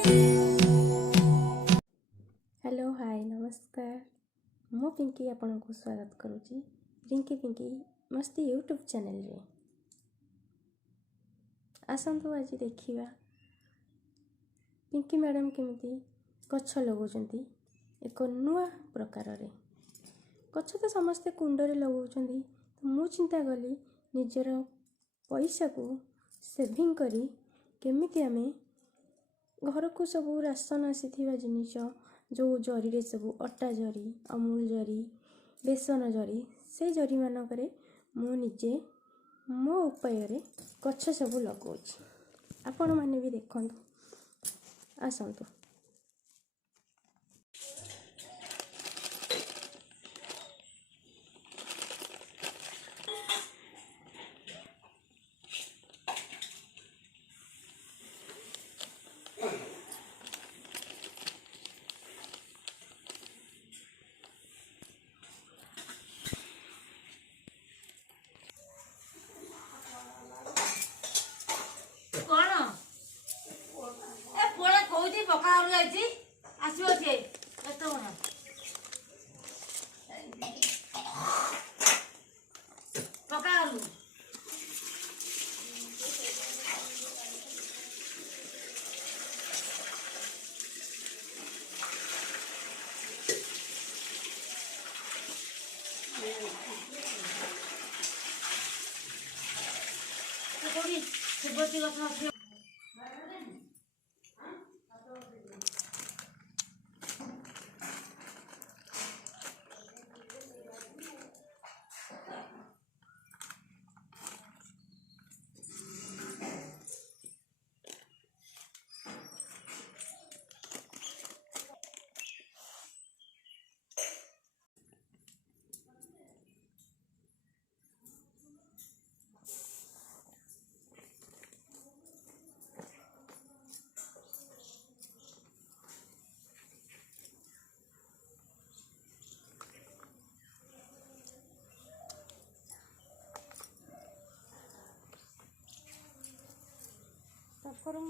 Hello hi नमस्कार मु पिंकी आपन को स्वागत करुच्ची रिंकी पिंकी मस्ती यूट्यूब चैनल रे। आसतु आज देखा पिंकी मैडम केमती गछ लगाउछंती एक नुआ प्रकार रे। गछ तो समस्ते कुंडरे लगाउछंती तो मु चिंता कली निजर पैसा को सेविंग करी केमिति आमे घर को सब राशन आसीथिबा जिनिस जो जरी रे सब अटा जरी अमूल जरी बेसन जरी से जरी मानक मु निजे मो उपाय रे गछ सब लगाउछि। आपण माने भी देखंतु आसंतु। पका आसो छे पका सेबती गछ परम